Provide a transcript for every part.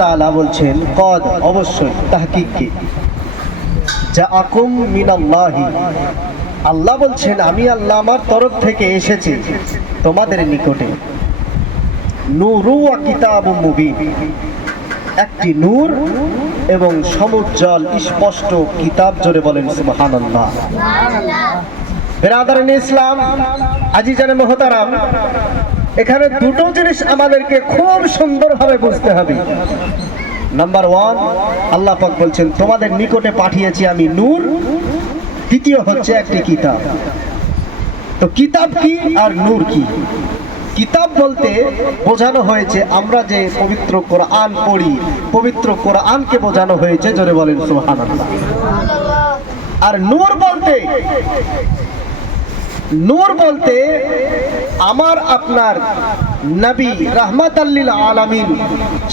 তাআলা বলছেন কদ, অবশ্যই, তাহকিক কি, জাআকুম মিনাল্লাহি, আল্লাহ বলছেন আমি আল্লাহ আমার তরফ থেকে এসেছি তোমাদের নিকটে, নূরু ওয়া কিতাবুম মুবিন, একটি নূর এবং সমুজ্জ্বল স্পষ্ট কিতাব। জোরে বলেন সুবহানাল্লাহ। বিরাদরান ইসলাম, আজিজানে মুহতারাম, এখানে দুটো জিনিস আমাদেরকে খুব সুন্দরভাবে বুঝতে হবে। নাম্বার ওয়ান, আল্লাহ পাক বলছেন তোমাদের নিকটে পাঠিয়েছি আমি নূর, দ্বিতীয় হচ্ছে একটি কিতাব। তো কিতাব কি আর নূর কি? কিতাব বলতে বোঝানো হয়েছে আমরা যে পবিত্র কোরআন পড়ি, পবিত্র কোরআনকে বোঝানো হয়েছে। জোরে বলেন সুবহানাল্লাহ। আর নূর বলতে আমার আপনার নবী রাহমাতাল লিল আলামিন,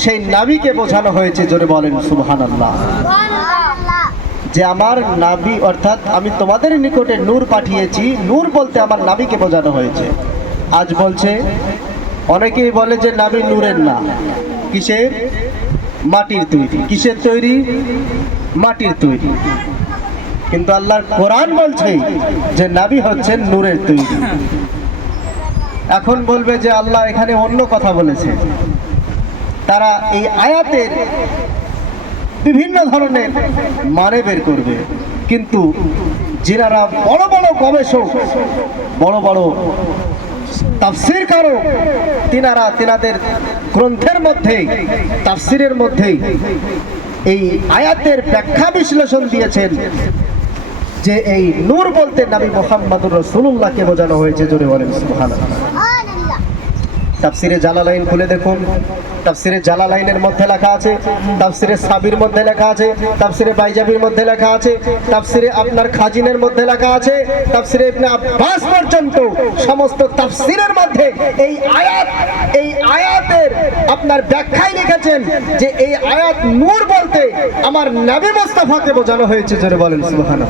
সেই নবীকে বোঝানো হয়েছে। জোরে বলেন সুবহানাল্লাহ। যে আমার নবী, অর্থাৎ আমি তোমাদের নিকটে নূর পাঠিয়েছি, নূর বলতে আমার নবীকে বোঝানো হয়েছে। আজ বলছে, অনেকেই বলে যে নবী নূরের না, কিসের? মাটির তৈরি। কিসের তৈরি? মাটির তৈরি। কিন্তু আল্লাহর কোরআন বলছে যে নবী হচ্ছেন নূরের তৈরি। এখন বলবে যে আল্লাহ এখানে অন্য কথা বলেছে। তারা এই আয়াতের বিভিন্ন ধরনের মানে বের করবে, কিন্তু যারা বড় বড় গবেষক, বড় বড় তাফসীরকারক, তিনাদের গ্রন্থের মধ্যে, তাফসীরের মধ্যে এই আয়াতের ব্যাখ্যা বিশ্লেষণ দিয়েছেন যে এই নূর বলতে নবী মুহাম্মদুর রাসূলুল্লাহকে বোঝানো হয়েছে। জোরে বলেন সুবহানাল্লাহ। তাফসীরে জালালাইন খুলে দেখুন, তাফসীরে জালালাইনের মধ্যে লেখা আছে, তাফসীরে সাবির মধ্যে লেখা আছে, তাফসীরে বাইজাবির মধ্যে লেখা আছে, তাফসীরে আপনার খাজিনের মধ্যে লেখা আছে, তাফসীরে ইবনে আব্বাস পর্যন্ত সমস্ত তাফসীরের মধ্যে এই আয়াতের আপনার ব্যাখ্যায় লিখেছেন যে এই আয়াত নূর বলতে আমার নবী মুস্তাফাকে বোঝানো হয়েছে। জোরে বলেন সুবহানাল্লাহ।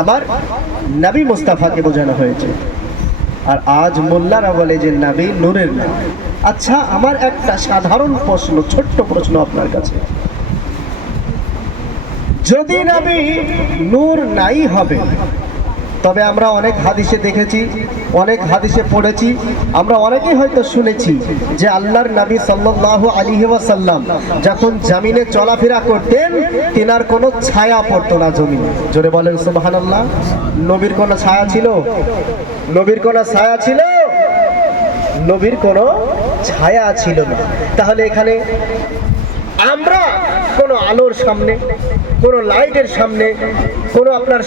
আমার নবী মুস্তাফাকে বোঝানো হয়েছে। আর আজ মোল্লারা বলে যে নবী নূরের না। আচ্ছা, আমার একটা সাধারণ প্রশ্ন, ছোট্ট প্রশ্ন আপনার কাছে, যদি নবী নূর নাই হবে, তবে আমরা অনেক হাদিসে দেখেছি, অনেক হাদিসে পড়েছি, আমরা অনেকেই হয়তো শুনেছি যে আল্লাহর নবী সাল্লাল্লাহু আলাইহি ওয়াসাল্লাম যখন জমিনে চলাফেরা করতেন, তিনার কোনো ছায়া পড়তো না জমিনে। জোরে বলেন সুবহানাল্লাহ। নবীর কোনো ছায়া ছিল? নবীর কোনো ছায়া ছিল? নবীর কোনো ছায়া ছিল না। তাহলে এখানে আমরা কোনো আলোর সামনে, কোনো লাইটের সামনে, কোনো আপনার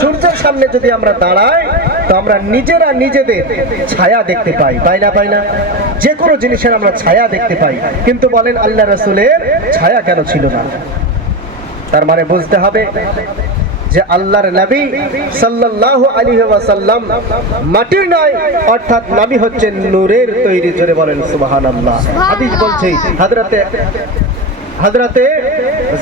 সূর্যের সামনে যদি আমরা দাঁড়াই, তো আমরা নিজেরা নিজেদের ছায়া দেখতে পাই, পাই না? যে কোনো জিনিসের আমরা ছায়া দেখতে পাই, কিন্তু বলেন আল্লাহ রাসূলের ছায়া কেন ছিল না? তার মানে বুঝতে হবে যে আল্লাহর নবী সাল্লাল্লাহু আলাইহি ওয়াসাল্লাম মাটির নয়, অর্থাৎ নবী হচ্ছেন নূরের তৈরি। জোরে বলেন সুবহানাল্লাহ। হাদিস বলছে, হযরতে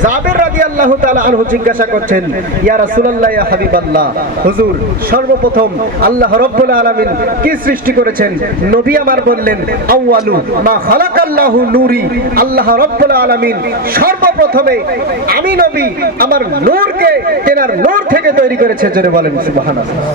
জাবের রাদিয়াল্লাহু তাআলা আনহু জিজ্ঞাসা করছেন, ইয়া রাসূলুল্লাহ, ইয়া হাবিবাল্লাহ, হুজুর সর্বপ্রথম আল্লাহ রাব্বুল আলামিন কি সৃষ্টি করেছেন? নবী আমার বললেন, আউয়ালু মা খালাকাল্লাহু নূরি, আল্লাহ রাব্বুল আলামিন সর্বপ্রথমে আমি নবী আমার নূরকে তেনার নূর থেকে তৈরি করেছে। জোরে বলেন সুবহানাল্লাহ।